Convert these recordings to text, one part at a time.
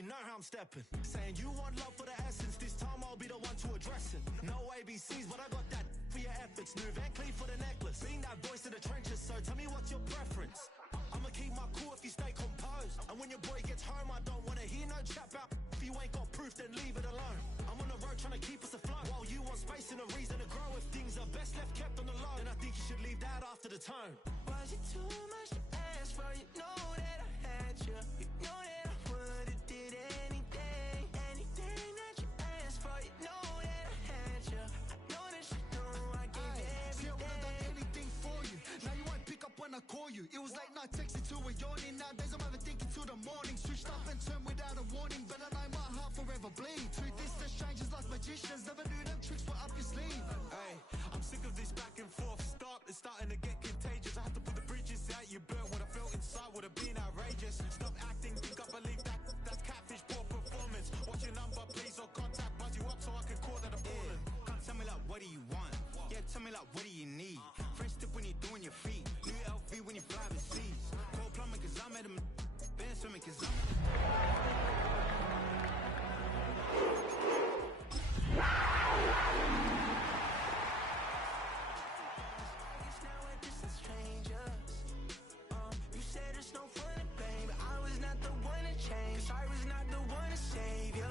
you know how I'm stepping. Saying you want love for the essence, this time I'll be the one to address it. No ABCs, but I got that for your efforts. New Van Cleef for the necklace. Being that voice in the trenches, so tell me what's your preference. I'ma keep my cool if you stay composed. And when your boy gets home, I don't wanna hear no chat about if you ain't got proof, then leave it alone. I'm on the road trying to keep us afloat, while you want space and a reason to grow. If things are best left kept on the low, then I think you should leave that after the tone. Was it too much to ask for? You know that I had you. You know that I would've did anything that you asked for. You know that I had you. I know that you know I gave everything. See, I would've done anything for you. Now you won't pick up when I call you. It was late night texting to a yawning. Nowadays I'm overthinking till the morning. Switched up and turned without a warning, but I know my heart forever bleed. Truth is, the strangers like magicians. Never knew them tricks were up your sleeve. Hey, I'm sick of this back and forth. Stop, it's starting to get contagious. I have to put the bridges out you burnt. What I felt inside would have been outrageous. Stop acting, think I believe that. That's catfish, poor performance. Watch your number, please, or contact. Buzz you up so I can call that a ballin'. Can't tell me like, what do you want? Yeah, tell me like, what do you need? Fresh tip when you're doing your feet. New LV when you fly overseas. Cold plumbing cause I'm at them. Been swimming cause I'm You said it's no fun to blame, but I was not the one to change. Cause I was not the one to save you.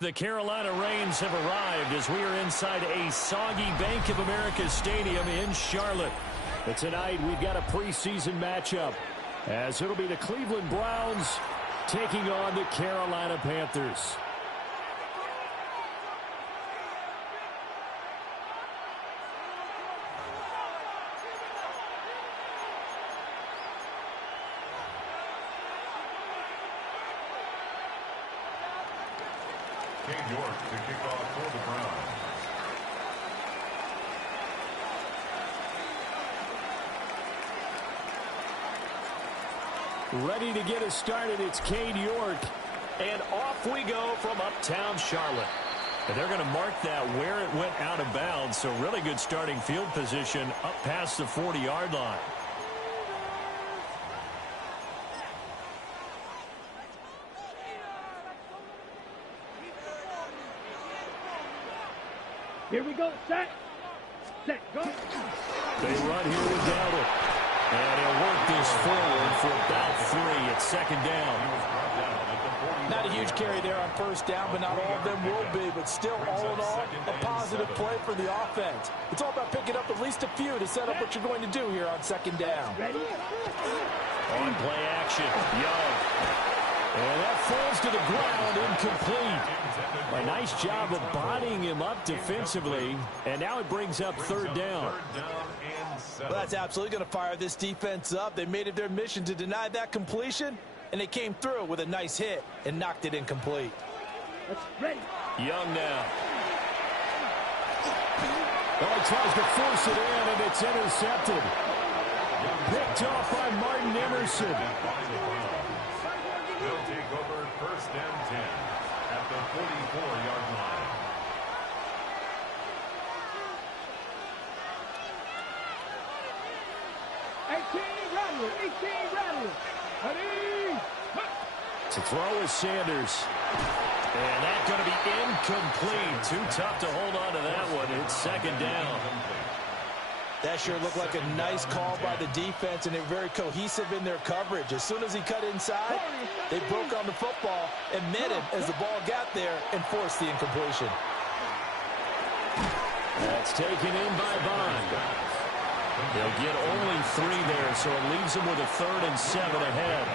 The Carolina Rains have arrived as we are inside a soggy Bank of America Stadium in Charlotte. But tonight we've got a preseason matchup as it'll be the Cleveland Browns taking on the Carolina Panthers. York to kick off for the Browns. Ready to get us started, it's Cade York. And off we go from uptown Charlotte. And they're going to mark that where it went out of bounds. So really good starting field position up past the 40-yard line. Here we go, set, go. They run here with Dowdle. And he'll work this forward for about 3 at second down. Not a huge carry there on first down, but not all of them will be. But still, all in all, a positive play for the offense. It's all about picking up at least a few to set up what you're going to do here on second down. Ready? On play action, Young. And that falls to the ground, incomplete. A nice job of bodying him up defensively, and now it brings up third down. Well, that's absolutely going to fire this defense up. They made it their mission to deny that completion, and they came through with a nice hit and knocked it incomplete. Ready. Young now. Well, he tries to force it in, and it's intercepted. Picked off by Martin Emerson. They'll take over first and 10 at the 44-yard line. To throw is Sanders. And that's going to be incomplete. Too tough to hold on to that one. It's second down. That sure looked like a nice call by the defense, and they're very cohesive in their coverage. As soon as he cut inside, they broke on the football and met him as the ball got there and forced the incompletion. That's taken in by Bond. They'll get only 3 there, so it leaves them with a 3rd and 7 ahead.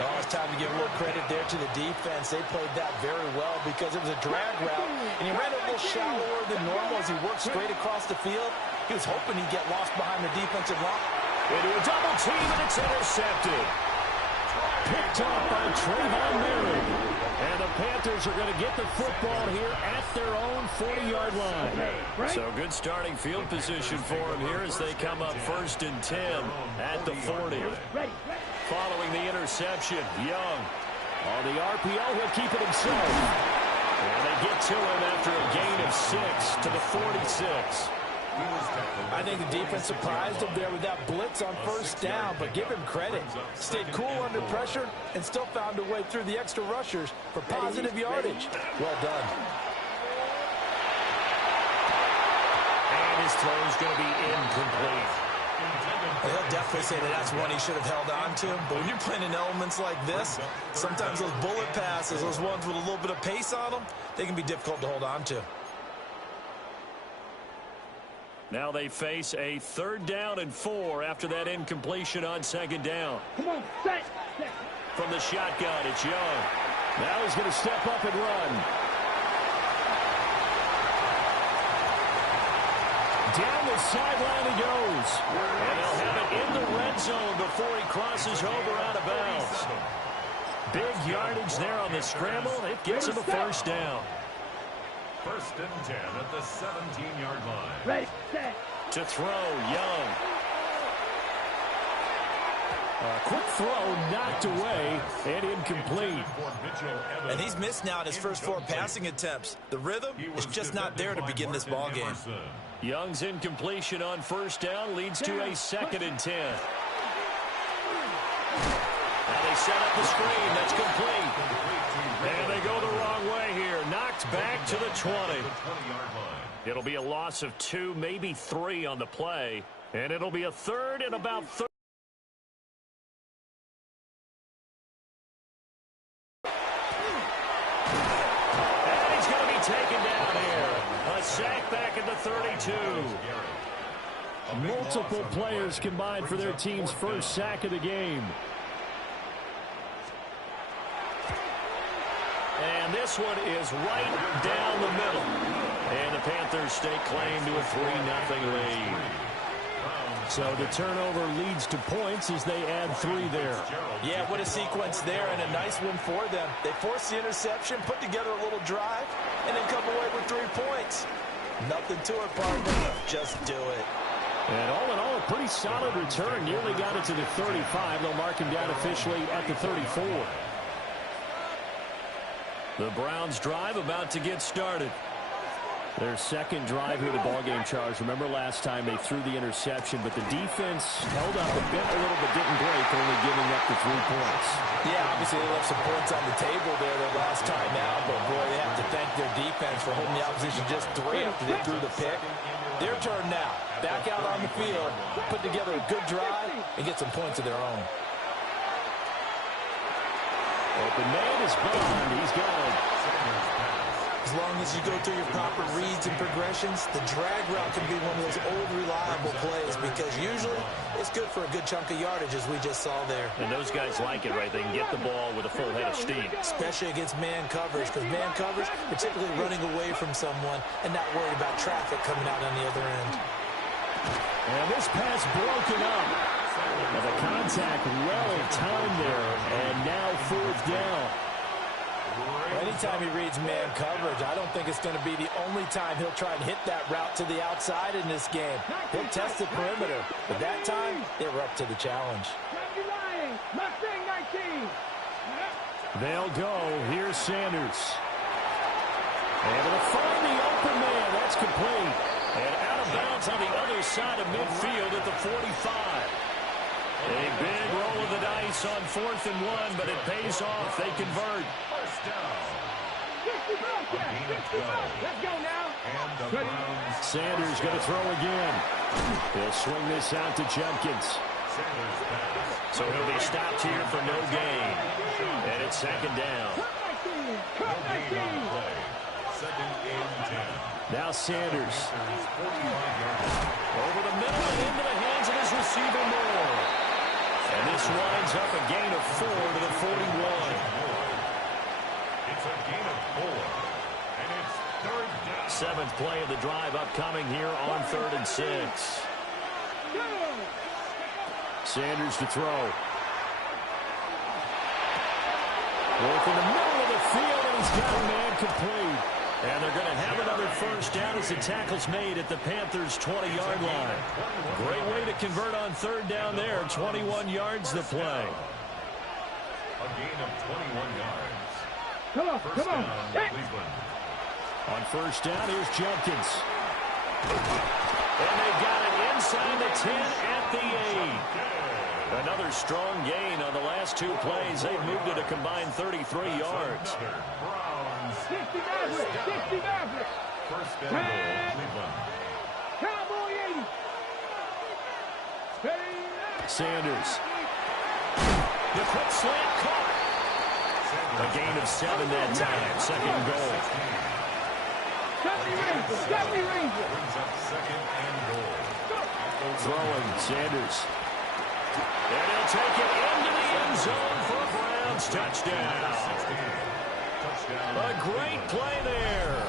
Oh, it's time to give a little credit there to the defense. They played that very well because it was a drag route, and he ran a little shallower than normal as he worked straight across the field. He was hoping he'd get lost behind the defensive line. Into a double team, and it's intercepted. Picked off by Trayvon Merritt. And the Panthers are going to get the football here at their own 40-yard line. So good starting field position for them here as they come up 1st and 10 at the 40. Following the interception, Young. On the RPO, he'll keep it himself. And they get to him after a gain of 6 to the 46. I think the defense surprised him there with that blitz on first down, but give him credit. Stayed cool under pressure and still found a way through the extra rushers for positive yardage. Well done. And his throw is going to be incomplete. He'll definitely say that that's one he should have held on to. But when you're playing in elements like this, sometimes those bullet passes, those ones with a little bit of pace on them, they can be difficult to hold on to. Now they face a 3rd down and 4 after that incompletion on 2nd down. Come on, set. From the shotgun, it's Young. Now he's going to step up and run. Down the sideline he goes. And they'll have it in the red zone before he crosses over out of bounds. Big yardage there on the scramble. It gets him a 1st down. 1st and 10 at the 17-yard line. Ready, set. To throw, Young. A quick throw knocked away and incomplete. And he's missed now in his first 4 passing attempts. The rhythm is just not there to begin this ball game. Young's incompletion on 1st down leads to a 2nd and 10. Now they set up the screen. That's complete. And they go the wrong way here. Knocked back to the 20. It'll be a loss of 2, maybe 3 on the play. And it'll be a 3rd and about 30. And he's going to be taken down here. A sack back at the 32. Multiple players combined for their team's first sack of the game. And this one is right down the middle. And the Panthers stake claim to a 3-0 lead. So the turnover leads to points as they add 3 there. Yeah, what a sequence there, and a nice one for them. They forced the interception, put together a little drive, and then come away with 3 points. Nothing to it, partner. Just do it. And all in all, a pretty solid return. Nearly got it to the 35. They'll mark him down officially at the 34. The Browns drive about to get started. Their second drive here, the ballgame, Charles. Remember last time they threw the interception, but the defense held up a little, but didn't break, only giving up the 3 points. Yeah, obviously they left some points on the table there the last time out, but boy, they have to thank their defense for holding the opposition just 3 after they threw the pick. Their turn now. Back out on the field, put together a good drive, and get some points of their own. Open man is Bond. He's got it. As long as you go through your proper reads and progressions, the drag route can be one of those old reliable plays because usually it's good for a good chunk of yardage, as we just saw there. And those guys like it, right? They can get the ball with a full head of steam. Especially against man coverage, because man coverage, they're typically running away from someone and not worried about traffic coming out on the other end. And this pass broken up. And the contact well timed there, and now 4th down. Anytime he reads man coverage, I don't think it's going to be the only time he'll try and hit that route to the outside in this game. He'll test the perimeter, but that time, they were up to the challenge. They'll go. Here's Sanders. Able to find the open man. That's complete. And out of bounds on the other side of midfield at the 45. A big roll of the dice on 4th and 1, but it pays off. They convert. Let's go now. Sanders going to throw again. He'll swing this out to Jenkins. So he'll be stopped here for no gain. And it's 2nd down. Now Sanders. Over the middle and into the hands of his receiver Moore. And this winds up a gain of 4 to the 41. It's a gain of 4. And it's 3rd down. 7th play of the drive upcoming here on 3rd and 6. Sanders to throw. Work in the middle of the field, and he's got a man complete. And they're going to have another 1st down as the tackle's made at the Panthers' 20-yard line. Great way to convert on 3rd down there. 21 yards the play. A gain of 21 yards. Come on, First come on. down, Cleveland. On 1st down, here's Jenkins. And they've got it inside the 10 at the 8. Another strong gain on the last two plays. They've moved it a combined 33 yards. 60 Mavericks. 60 Mavericks. First and goal, Cleveland. Cowboy 80. Sanders. The quick slant caught. A gain of 7 that time. Second and goal. 70 Ranger. Brings up second and goal. Throwing, Sanders. And he'll take it into the end zone for a Browns touchdown. A great play there.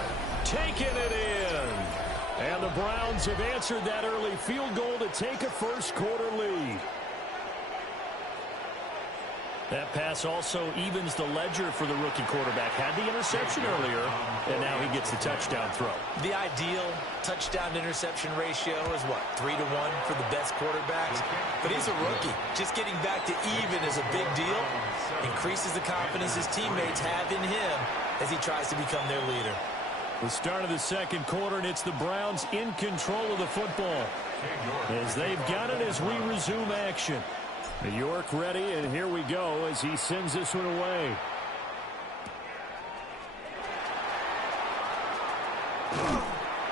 Taking it in. And the Browns have answered that early field goal to take a first quarter lead. That pass also evens the ledger for the rookie quarterback. Had the interception earlier, and now he gets the touchdown throw. The ideal touchdown-to-interception ratio is, what, 3 to 1 for the best quarterbacks? But he's a rookie. Just getting back to even is a big deal. Increases the confidence his teammates have in him as he tries to become their leader. The start of the second quarter, and it's the Browns in control of the football as they've got it as we resume action. New York ready, and here we go as he sends this one away.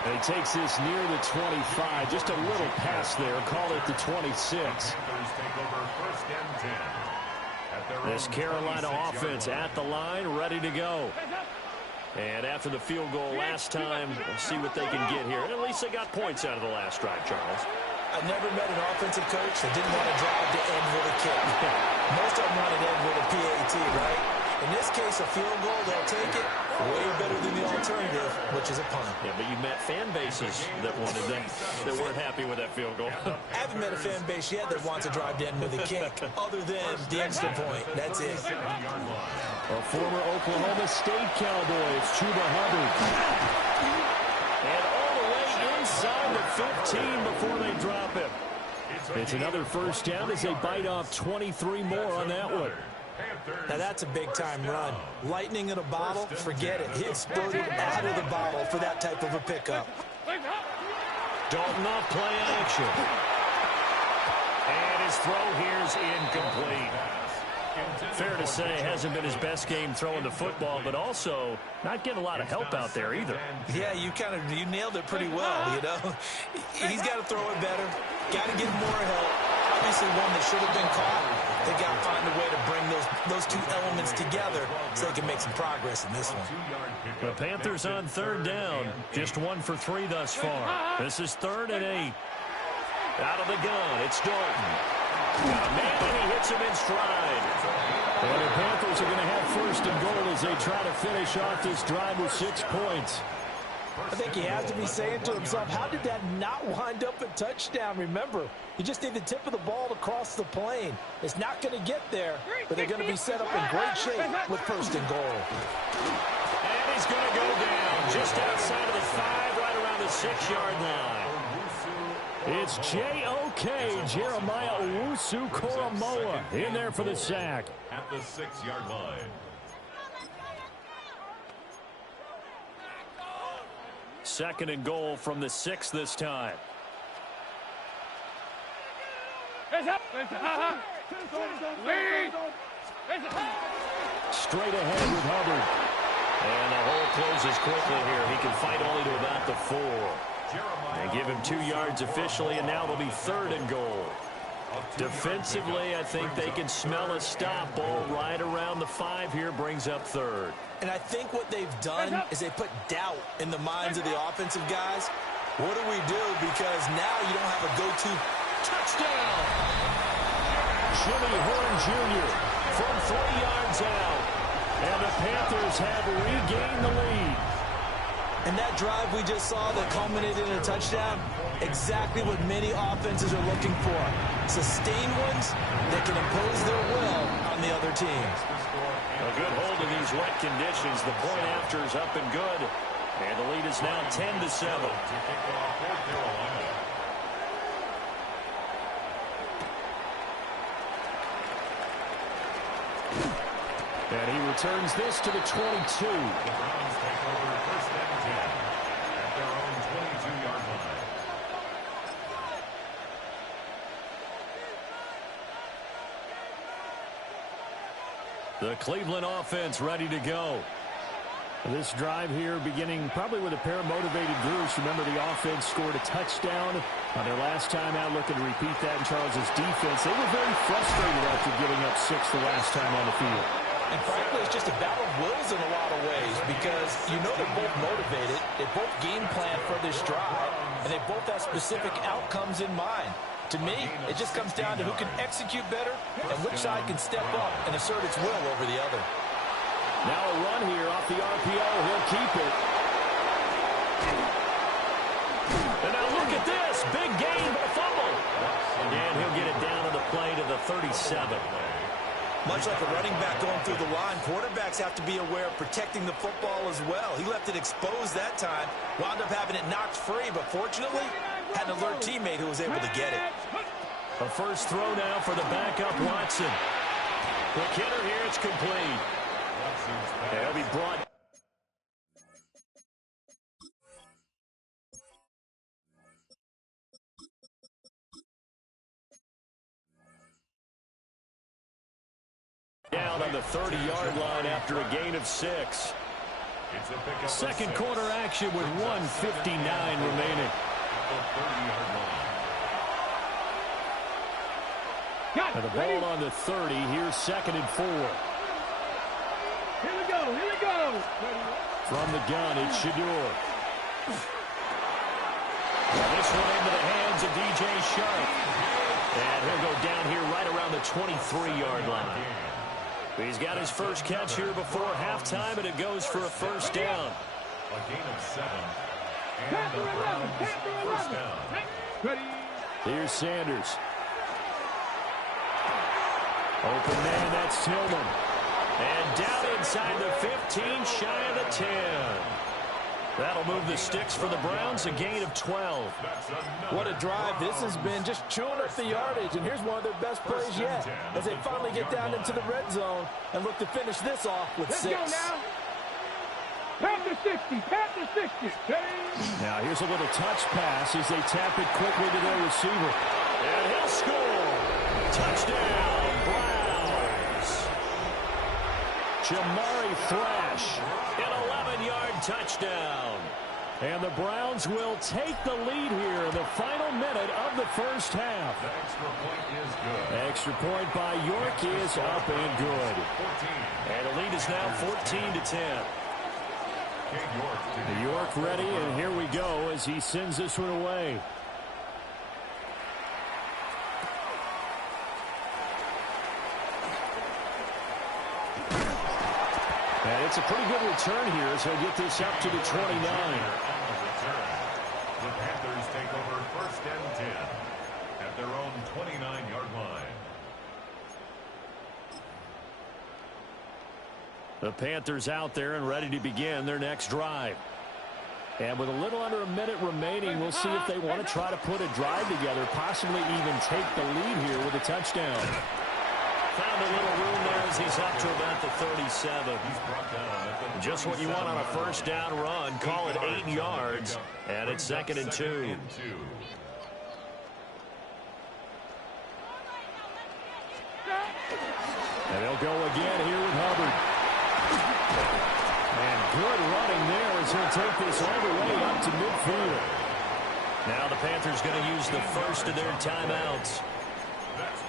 And he takes this near the 25. Just a little pass there. Call it the 26. This Carolina offense at the line, ready to go. And after the field goal last time, we'll see what they can get here. And at least they got points out of the last drive, Charles. I've never met an offensive coach that didn't want to drive to end with a kick. Most of them want to end with a PAT, right? In this case, a field goal, they'll take it. Way better than the alternative, which is a punt. Yeah, but you met fan bases that wanted that weren't happy with that field goal. I haven't met a fan base yet that wants to drive to end with a kick, other than the extra point. That's it. A former Oklahoma State Cowboy, it's Chuba Hubbard. And all the way inside the 15 before they drop him. It's another first down as they bite off 23 more on that one. Now that's a big-time run. Lightning in a bottle, forget it. He exploded out of the bottle for that type of a pickup. Dalton off play action. And his throw here's incomplete. Fair to say, hasn't been his best game throwing the football, but also not getting a lot of help out there either. Yeah, you nailed it pretty well, you know. He's got to throw it better. Got to get more help. Obviously one that should have been caught. They got to find a way to bring those two elements together so they can make some progress in this one. The Panthers on third down. Just 1 for 3 thus far. This is 3rd and 8. Out of the gun, it's Dalton. Got a man, and he hits him in stride. And the Panthers are going to have first and goal as they try to finish off this drive with 6 points. I think he has to be saying to himself, how did that not wind up a touchdown? Remember, you just need the tip of the ball to cross the plane. It's not going to get there, but they're going to be set up in great shape with first and goal. And he's going to go down just outside of the 5, right around the 6-yard line. It's J.O.K. Jeremiah Owusu-Koramoah in there for the sack. At the 6-yard line. Second and goal from the 6 this time. Straight ahead with Hubbard. And the hole closes quickly here. He can fight only to about the 4. They give him 2 yards officially, and now they'll be 3rd and goal. Defensively, I think they can smell a stop. Ball right around the 5 here, brings up 3rd. And I think what they've done is they put doubt in the minds of the offensive guys. What do we do? Because now you don't have a go-to touchdown. Jimmy Horn Jr. from 3 yards out. And the Panthers have regained the lead. And that drive we just saw that culminated in a touchdown, exactly what many offenses are looking for. Sustained ones that can impose their will on the other team. A good hold in these wet conditions. The point after is up and good. And the lead is now 10-7. And he returns this to the 22. The Browns take over first and 10 at their own 22-yard line. The Cleveland offense ready to go. This drive here beginning probably with a pair of motivated groups. Remember, the offense scored a touchdown on their last time out, looking to repeat that in Charles' defense. They were very frustrated after giving up 6 the last time on the field. And frankly, it's just a battle of wills in a lot of ways because you know they're both motivated. They both game plan for this drive, and they both have specific outcomes in mind. To me, it just comes down to who can execute better and which side can step up and assert its will over the other. Now a run here off the RPO. He'll keep it. And now look at this. Big gain, but a fumble. And he'll get it down to the play to the 37. Much like a running back going through the line, quarterbacks have to be aware of protecting the football as well. He left it exposed that time, wound up having it knocked free, but fortunately, had an alert teammate who was able to get it. A first throw now for the backup, Watson. Quick hitter here, it's complete. He'll be brought. Down on the 30-yard line after a gain of 6. Second quarter action with 1:59 remaining. And the ball on the 30. Here's 2nd and 4. Here we go, here we go. From the gun, it's Shador. This one into the hands of DJ Sharp. And he'll go down here right around the 23-yard line. He's got his first catch here before halftime, and it goes for a first down. A gain of 7. And the Browns first down. Here's Sanders. Open man, that's Tillman. And down inside the 15, shy of the 10. That'll move the sticks for the Browns, a gain of 12. What a drive this has been, just chewing up the yardage, and here's one of their best plays yet as they finally get down into the red zone and look to finish this off with 6. Let's go now. Panther 60, Panther 60. Now here's a little touch pass as they tap it quickly to their receiver. And he'll score. Touchdown, Browns. Jamari Thrash, an 11-yard touchdown. And the Browns will take the lead here in the final minute of the first half. The extra point is good. Extra point by York is up and good. 14. And the lead is now 14-10. York ready, and here we go as he sends this one away. And it's a pretty good return here, so he'll get this up to the 29. The Panthers take over 1st and 10 at their own 29-yard line. The Panthers out there and ready to begin their next drive. And with a little under a minute remaining, we'll see if they want to try to put a drive together, possibly even take the lead here with a touchdown. Found a little room there as he's up to about the 37. Just what you want on a first down run. Call it 8 yards, and it's 2nd and 2. And they'll go again here with Hubbard. And good running there as he'll take this all the way up to midfield. Now the Panthers going to use the first of their timeouts,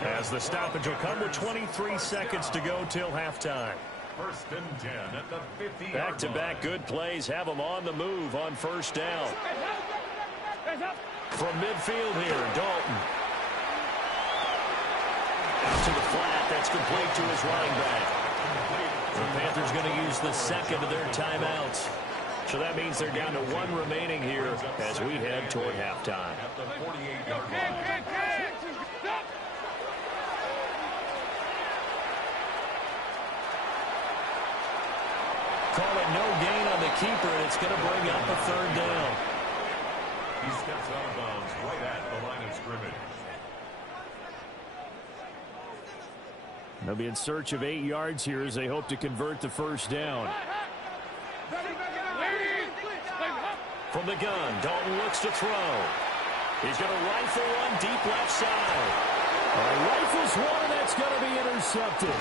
as the stoppage will come with 23 seconds to go till halftime. 1st and 10 at the 50-yard line. Back-to-back good plays have them on the move on first down. From midfield here, Dalton. Out to the flat. That's complete to his running back. The Panthers going to use the second of their timeouts. So that means they're down to 1 remaining here as we head toward halftime. At the 48-yard line. Call it no gain on the keeper, and it's going to bring up a 3rd down. He steps out of bounds right at the line of scrimmage. They'll be in search of 8 yards here as they hope to convert the first down. From the gun, Dalton looks to throw. He's going to rifle one deep left side. Rifles one, and that's going to be intercepted.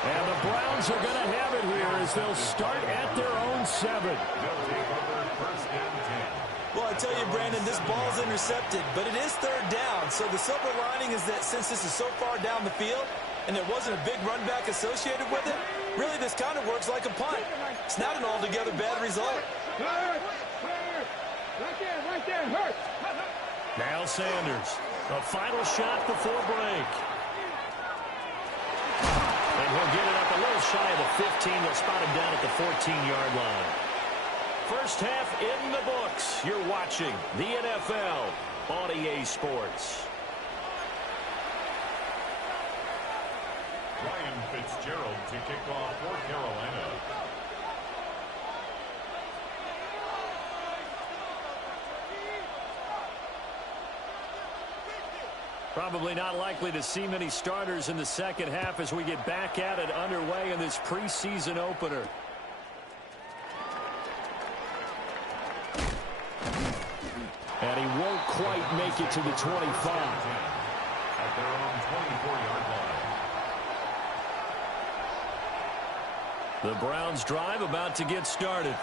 And the Browns are going to have it here as they'll start at their own 7. They'll take over first and 10. Well, I tell you, Brandon, this ball's intercepted, but it is third down. So the silver lining is that since this is so far down the field and there wasn't a big run back associated with it, really this kind of works like a punt. It's not an altogether bad result. Right there, hurt. Now Sanders, a final shot before break. And he'll get it up a little shy of the 15. They'll spot him down at the 14-yard line. First half in the books. You're watching the NFL on EA Sports. Ryan Fitzgerald to kick off for Carolina. Probably not likely to see many starters in the second half as we get back at it underway in this preseason opener. And he won't quite make it to the 25. At their own 24-yard line. The Browns drive about to get started.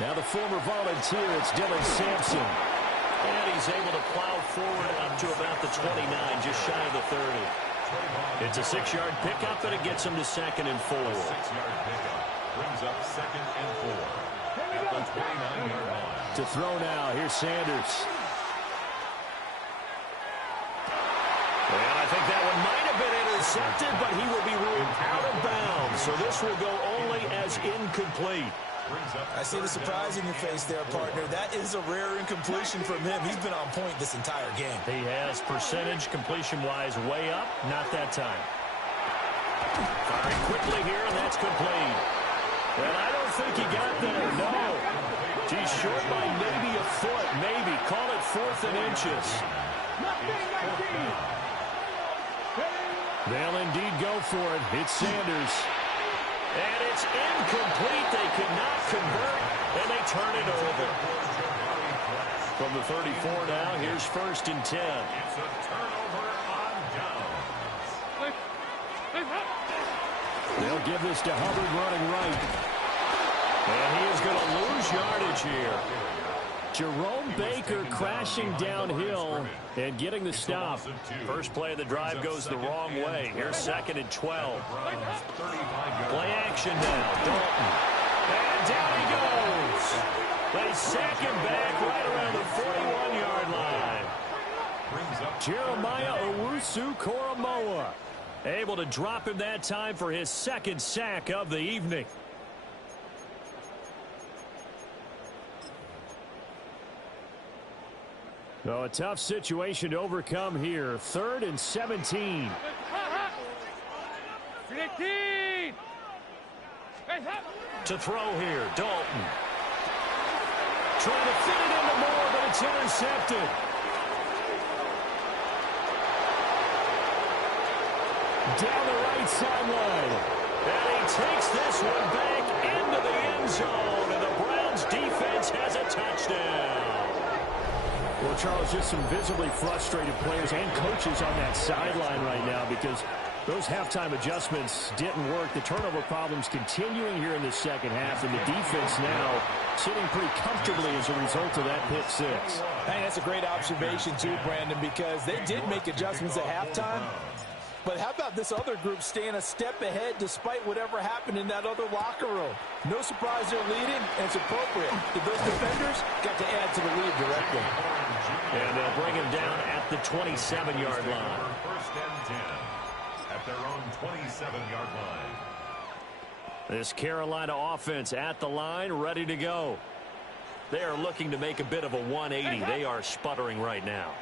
Now the former volunteer, it's Dylan Sampson. And he's able to plow forward up to about the 29, just shy of the 30. It's a 6-yard pickup, and it gets him to 2nd and 4. 6-yard pickup brings up 2nd and 4 at the 29-yard line. To throw now, here's Sanders. And I think that one might have been intercepted, but he will be ruled out of bounds. So this will go only as incomplete. I see the surprise in your face there, partner. That is a rare incompletion from him. He's been on point this entire game. He has percentage completion-wise way up. Not that time. Firing quickly here, and that's complete. And I don't think he got there. No. He's short by maybe a foot. Maybe. Call it 4th and inches. They'll indeed go for it. It's Sanders. And it's incomplete. They could not convert, and they turn it over. From the 34 now, here's 1st and 10. It's a turnover on downs. They'll give this to Hubbard running right. And he is going to lose yardage here. Jerome Baker crashing downhill and getting the stop. First play of the drive goes the wrong way. Here's 2nd and 12. Play action now. Dalton. And down he goes. They sack him back right around the 41-yard line. Jeremiah Owusu-Koramoah able to drop him that time for his 2nd sack of the evening. So a tough situation to overcome here. 3rd and 17. To throw here, Dalton. Trying to fit it into Moore, but it's intercepted. Down the right sideline. And he takes this one back into the end zone, and the Browns defense has a touchdown. Well, Charles, just some visibly frustrated players and coaches on that sideline right now because those halftime adjustments didn't work. The turnover problems continuing here in the second half, and the defense now sitting pretty comfortably as a result of that pick six. I think that's a great observation too, Brandon, because they did make adjustments at halftime. But how about this other group staying a step ahead despite whatever happened in that other locker room? No surprise they're leading, and it's appropriate. Those defenders got to add to the lead directly. And they'll bring him down at the 27-yard line. 1st and 10 at their own 27-yard line. This Carolina offense at the line, ready to go. They are looking to make a bit of a 180. They are sputtering right now.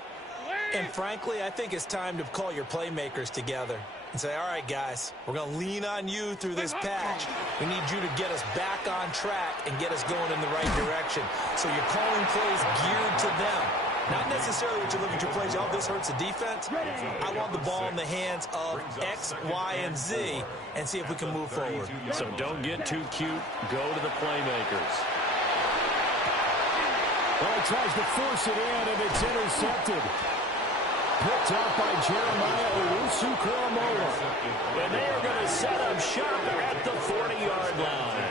And frankly, I think it's time to call your playmakers together and say, all right, guys, we're going to lean on you through this patch. We need you to get us back on track and get us going in the right direction. So you're calling plays geared to them. Not necessarily what you look at your plays, oh, this hurts the defense. I want the ball in the hands of X, Y, and Z and see if we can move forward. So don't get too cute. Go to the playmakers. Well, he tries to force it in, and it's intercepted. picked up by Jeremiah Owusu-Koramoah. And they are going to set up shop at the 40-yard line.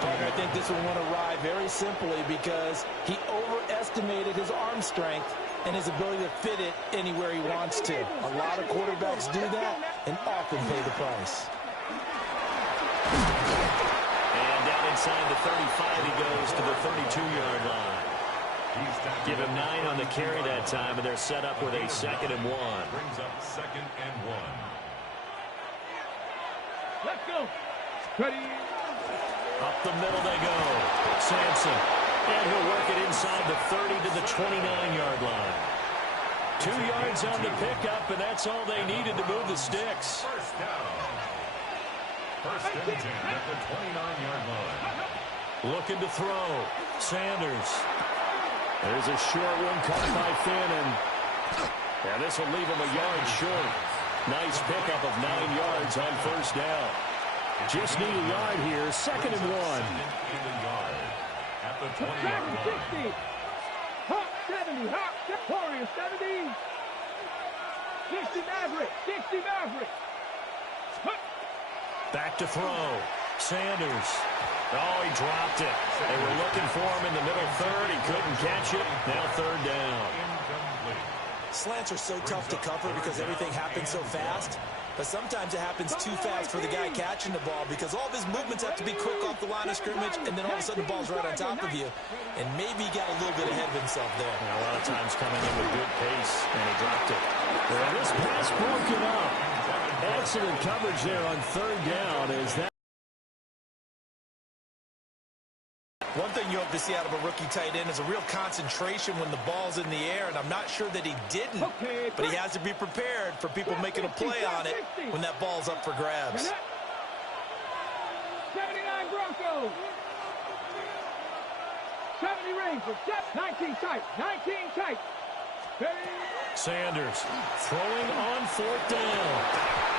Partner, I think this one went awry very simply because he overestimated his arm strength and his ability to fit it anywhere he wants to. A lot of quarterbacks do that and often pay the price. And down inside the 35, he goes to the 32-yard line. Give him 9 on the carry that time, and they're set up with a 2nd and 1. Brings up 2nd and 1. Let's go. Ready. Up the middle they go. Sampson. And he'll work it inside the 30 to the 29-yard line. 2 yards on the pickup, and that's all they needed to move the sticks. First down. First and 10 at the 29-yard line. Looking to throw. Sanders. There's a short one caught by Finn, and this will leave him a yard short. Nice pickup of 9 yards on first down. Just need a yard here, 2nd and 1. At the 20-yard line. 60. Hawk 70. Hawk Warriors 70. 60 Maverick. 60 Maverick. Back to throw. Sanders. Oh, he dropped it. They were looking for him in the middle third. He couldn't catch it. Now 3rd down. Slants are so tough to cover because everything happens so fast. But sometimes it happens too fast for the guy catching the ball because all of his movements have to be quick off the line of scrimmage, and then all of a sudden the ball's right on top of you. And maybe he got a little bit ahead of himself there. A lot of times coming in with good pace, and he dropped it. Well, this pass broken up. Excellent coverage there on 3rd down. Is that? One thing you hope to see out of a rookie tight end is a real concentration when the ball's in the air, and I'm not sure that he didn't, but he has to be prepared for people making a play on it when that ball's up for grabs. 79 Broncos. 70 Rangers. 19 tight. 19 tight. Sanders throwing on 4th down.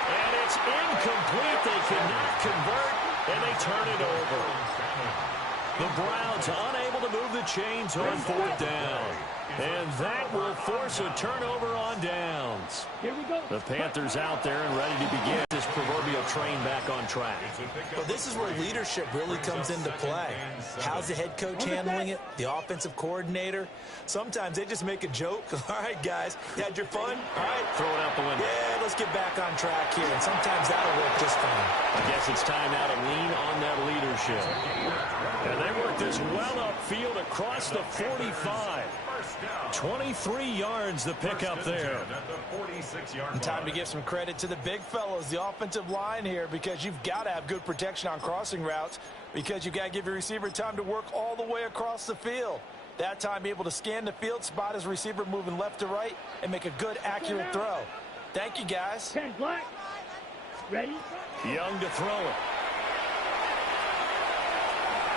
And it's incomplete. They cannot convert, and they turn it over. The Browns unable to move the chains on 4th down. And that will force a turnover on downs. Here we go. The Panthers out there and ready to begin this proverbial train back on track. Well, this is where leadership really comes into play. How's the head coach handling it? The offensive coordinator? Sometimes they just make a joke. All right, guys, you had your fun? All right. Throw it out the window. Yeah, let's get back on track here. And sometimes that'll work just fine. I guess it's time now to lean on that leadership. And they work this well upfield across the 45. 23 yards the pickup there. And time to give some credit to the big fellows, the offensive line here, because you've got to have good protection on crossing routes because you've got to give your receiver time to work all the way across the field. That time able to scan the field, spot his receiver moving left to right, and make a good, accurate throw. Thank you, guys. 10 black. Ready? Young to throw it.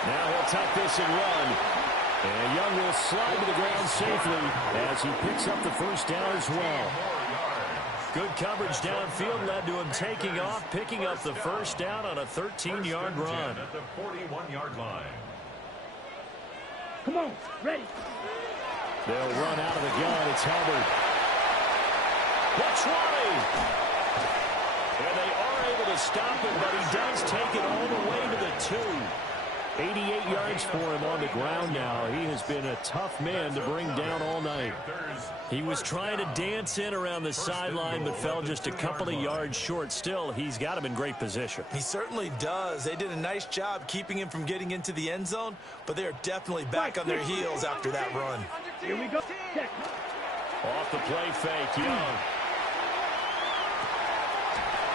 Now he'll tuck this and run. And Young will slide to the ground safely as he picks up the first down as well. Good coverage downfield led to him taking off, picking up the first down on a 13-yard run. At the 41-yard line. Come on, ready. They'll run out of the gun. It's Hubbard. The 20. And they are able to stop it, but he does take it all the way to the 2. 88 yards for him on the ground now. He has been a tough man to bring down all night. He was trying to dance in around the sideline, but fell just a couple of yards short. Still, he's got him in great position. He certainly does. They did a nice job keeping him from getting into the end zone, but they are definitely back on their heels after that run. Here we go. Off the play fake, Young.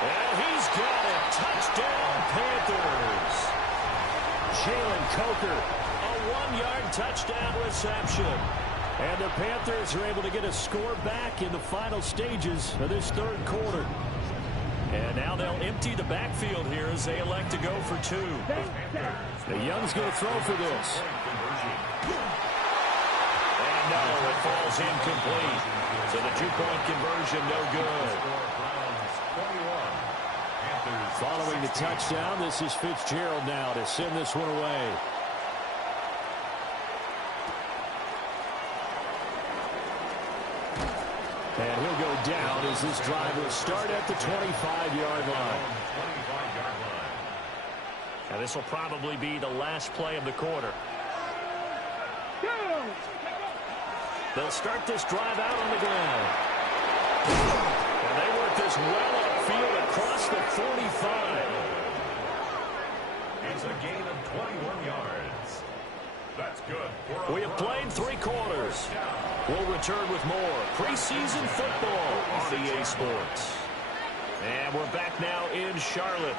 And he's got it. Touchdown, Panthers. Jalen Coker, a 1-yard touchdown reception. And the Panthers are able to get a score back in the final stages of this 3rd quarter. And now they'll empty the backfield here as they elect to go for 2. The Young's going to throw for this. And no, it falls incomplete. So the 2-point conversion no good. Following the touchdown, this is Fitzgerald now to send this one away. And he'll go down as this drive will start at the 25-yard line. And this will probably be the last play of the quarter. They'll start this drive out on the ground. And they work this well upfield across the 45. It's a gain of 21 yards. That's good. We have played 3 quarters. We'll return with more preseason football on EA Sports. And we're back now in Charlotte.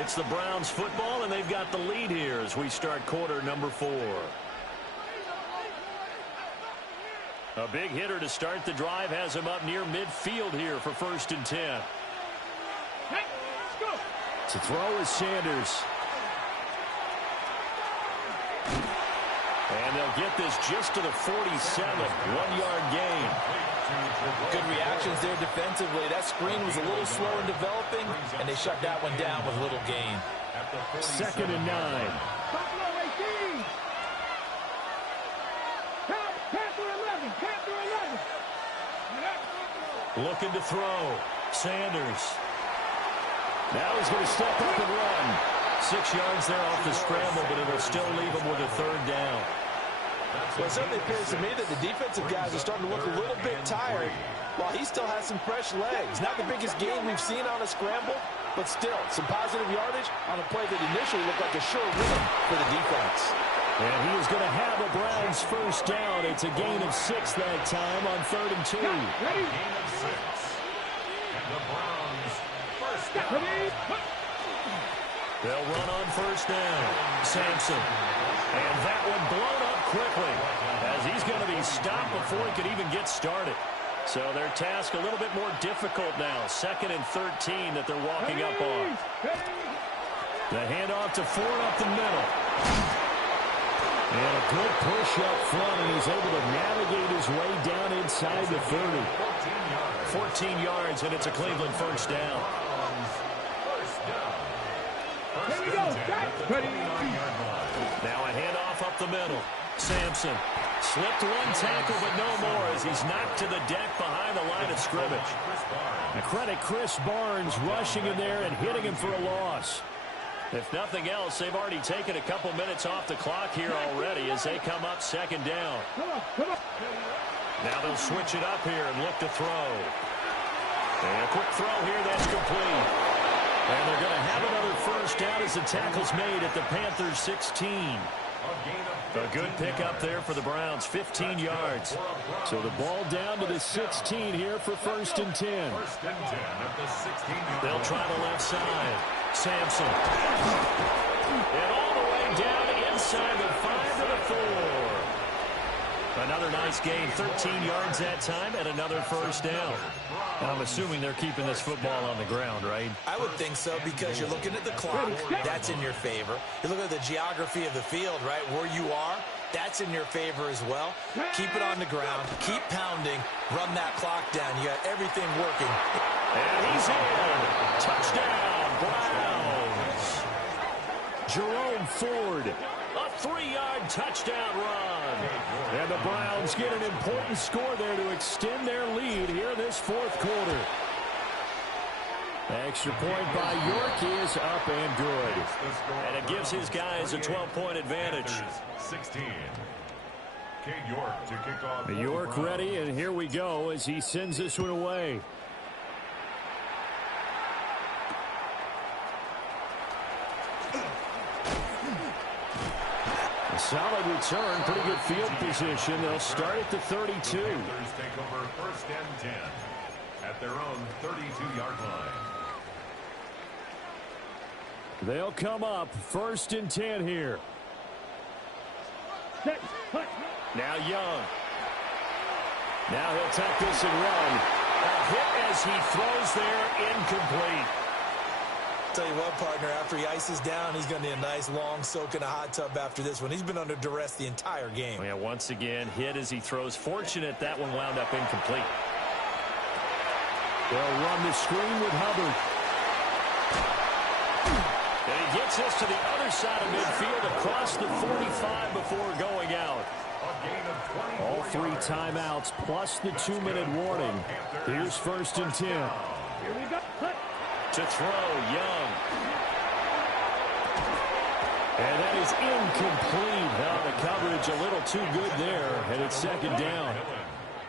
It's the Browns football, and they've got the lead here as we start quarter number 4. A big hitter to start the drive has him up near midfield here for 1st and 10. To throw is Sanders. And they'll get this just to the 47, 1-yard gain. Good reactions there defensively. That screen was a little slow in developing, and they shut that one down with little gain. 2nd and 9. Looking to throw. Sanders. Now he's going to step up and run. 6 yards there off the scramble, but it'll still leave him with a 3rd down. Well, it certainly appears to me that the defensive guys are starting to look a little bit tired while he still has some fresh legs. Not the biggest gain we've seen on a scramble, but still some positive yardage on a play that initially looked like a sure win for the defense. And he is going to have a Browns 1st down. It's a gain of 6 that time on 3rd and 2. Gain of 6. And the Browns 1st down. They'll run on 1st down. Sampson. And that one blown up quickly as he's going to be stopped before he could even get started. So their task a little bit more difficult now. 2nd and 13 that they're walking up on. The handoff to Ford up the middle. And a good push up front, and he's able to navigate his way down inside the 30. 14 yards, and it's a Cleveland 1st down. Here we go. Now a handoff up the middle. Sampson slipped one tackle, but no more as he's knocked to the deck behind the line of scrimmage. And credit Chris Barnes rushing in there and hitting him for a loss. If nothing else, they've already taken a couple minutes off the clock here already as they come up 2nd down. Now they'll switch it up here and look to throw. And a quick throw here, that's complete. And they're going to have another 1st down as the tackle's made at the Panthers 16. A good pickup there for the Browns, 15 yards. So the ball down to the 16 here for 1st and 10. They'll try the left side. Sampson. And all the way down inside the 5 to the 4. Another nice gain, 13 yards that time, and another 1st down. I'm assuming they're keeping this football on the ground, right? I would think so because you're looking at the clock. That's in your favor. You look at the geography of the field, right, where you are. That's in your favor as well. Keep it on the ground. Keep pounding. Run that clock down. You got everything working. And he's in. Touchdown, Browns. Jerome Ford. A 3-yard touchdown run. And the Browns get an important score there to extend their lead here in this 4th quarter. Extra point by York is up and good. And it gives his guys a 12-point advantage. 16. Cade York to kick off. York ready, and here we go as he sends this one away. A solid return, pretty good field position. They'll start at the 32. Panthers take over 1st and 10 at their own 32-yard line. They'll come up 1st and 10 here. Now Young. Now he'll take this and run. A hit as he throws there, incomplete. Tell you what, partner, after he ices down, he's going to need a nice long soak in a hot tub after this one. He's been under duress the entire game. Yeah, once again, hit as he throws. Fortunate that one wound up incomplete. They'll run the screen with Hubbard. And he gets this to the other side of midfield across the 45 before going out. All 3 timeouts plus the 2-minute warning. Here's 1st and 10. Here we go. To throw, Young. And that is incomplete. Now the coverage a little too good there, and it's 2nd down.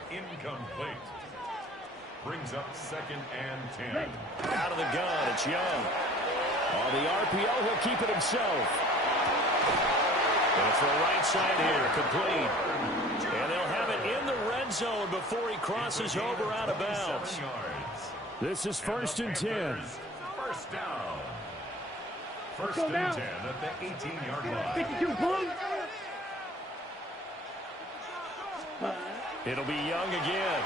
Incomplete. Brings up 2nd and 10. Out of the gun, it's Young. On the RPO, he'll keep it himself. And for a right side here, complete. And they'll have it in the red zone before he crosses over out of bounds. This is 1st and 10. First down. 1st and 10 at the 18-yard line. 52 points. It'll be Young again.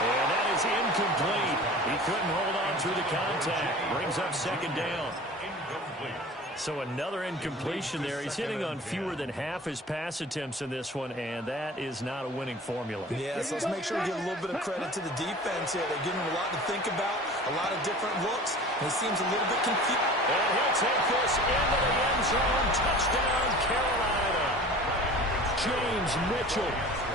And that is incomplete. He couldn't hold on through the contact. Brings up 2nd down. Incomplete. So another incompletion there. He's hitting on fewer than half his pass attempts in this one, and that is not a winning formula. Yeah, so let's make sure we give a little bit of credit to the defense here. They're giving him a lot to think about, a lot of different looks. He seems a little bit confused. And he'll take this into the end zone. Touchdown, Carolina. James Mitchell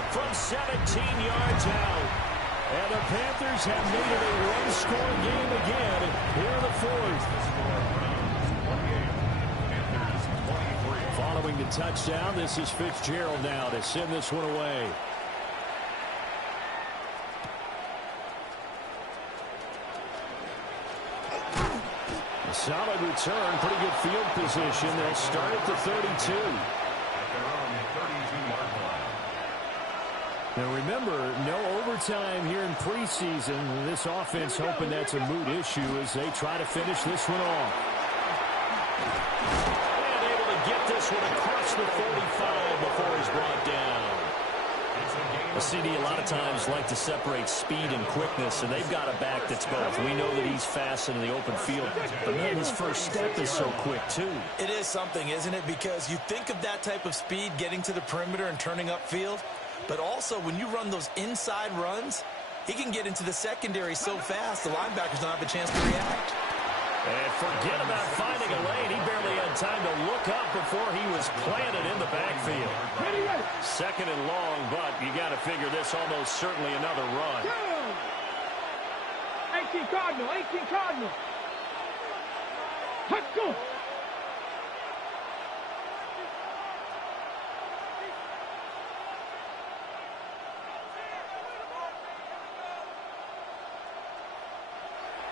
from 17 yards out. And the Panthers have made it a one-score game again here in the 4th. Following the touchdown, this is Fitzgerald now to send this one away. A solid return, pretty good field position. They'll start at the 32. Now remember, no overtime here in preseason. This offense hoping that's a moot issue as they try to finish this one off. And able to get this one across the 45 before he's brought down. The CD a lot of times like to separate speed and quickness, and they've got a back that's both. We know that he's fast in the open field, but man, his first step is so quick too. It is something, isn't it? Because you think of that type of speed getting to the perimeter and turning upfield, but also when you run those inside runs, he can get into the secondary so fast the linebackers don't have a chance to react. And forget about finding a lane. He barely had time to look up before he was planted in the backfield. 2nd and long, but you got to figure this almost certainly another run. 18 Cardinal, 18 Cardinal. Let's go.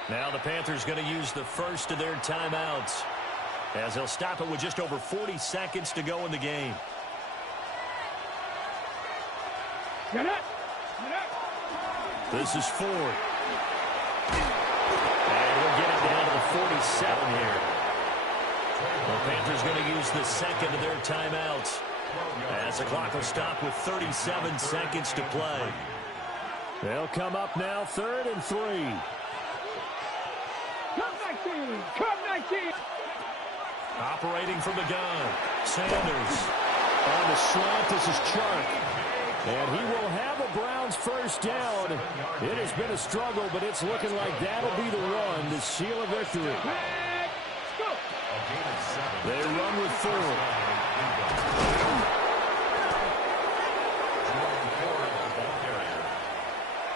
Now the Panthers going to use the first of their timeouts as they'll stop it with just over 40 seconds to go in the game. Get up. Get up. This is 4. And we'll get it down to the 47 here. The Panthers going to use the second of their timeouts as the clock will stop with 37 seconds to play. They'll come up now 3rd and 3. Come 19. Come 19. Operating from the gun. Sanders. On the slant, this is Chark. And he will have a Browns first down. It has been a struggle, but it's looking like that'll be the run to seal a victory. They run with 4.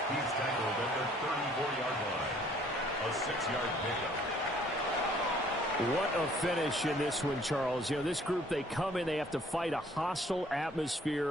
He's tackled at the 34-yard line. A 6-yard pickup. What a finish in this one, Charles. You know, this group, they come in, they have to fight a hostile atmosphere.